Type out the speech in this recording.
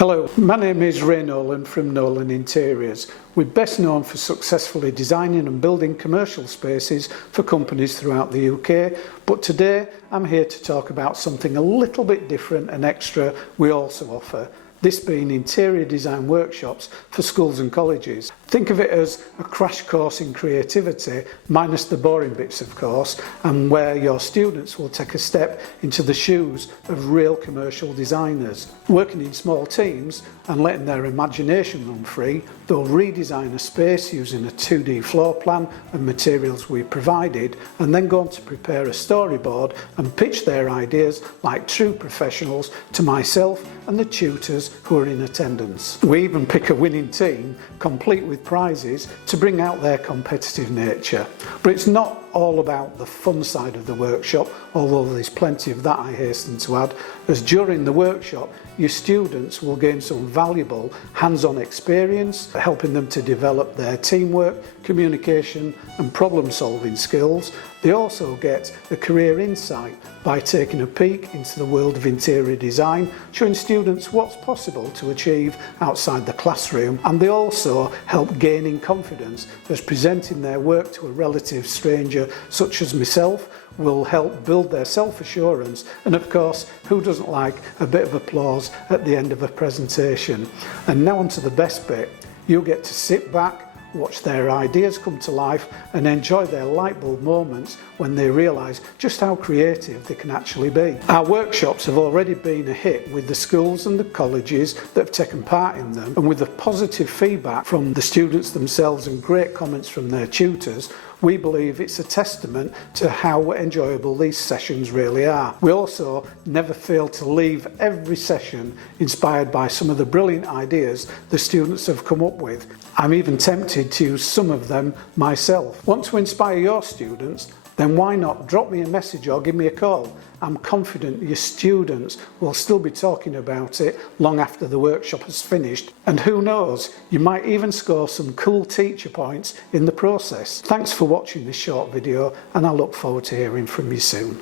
Hello, my name is Nolan from Nolan Interiors. We're best known for successfully designing and building commercial spaces for companies throughout the UK, but today I'm here to talk about something a little bit different and extra we also offer. This being interior design workshops for schools and colleges. Think of it as a crash course in creativity, minus the boring bits of course, and where your students will take a step into the shoes of real commercial designers. Working in small teams and letting their imagination run free, they'll redesign a space using a 2D floor plan and materials we provided, and then go on to prepare a storyboard and pitch their ideas like true professionals to myself and the tutors who are in attendance. We even pick a winning team, complete with prizes, to bring out their competitive nature. But it's not all about the fun side of the workshop, although there's plenty of that, I hasten to add, as during the workshop your students will gain some valuable hands-on experience, helping them to develop their teamwork, communication and problem-solving skills. They also get a career insight by taking a peek into the world of interior design, showing students what's possible to achieve outside the classroom, and they also help gaining confidence as presenting their work to a relative stranger such as myself will help build their self-assurance, and of course, who doesn't like a bit of applause at the end of a presentation? And now on to the best bit. You'll get to sit back, watch their ideas come to life and enjoy their light bulb moments when they realise just how creative they can actually be. Our workshops have already been a hit with the schools and the colleges that have taken part in them, and with the positive feedback from the students themselves and great comments from their tutors, we believe it's a testament to how enjoyable these sessions really are. We also never fail to leave every session inspired by some of the brilliant ideas the students have come up with. I'm even tempted to use some of them myself. Want to inspire your students? Then why not drop me a message or give me a call? I'm confident your students will still be talking about it long after the workshop has finished, and who knows, you might even score some cool teacher points in the process. Thanks for watching this short video, and I look forward to hearing from you soon.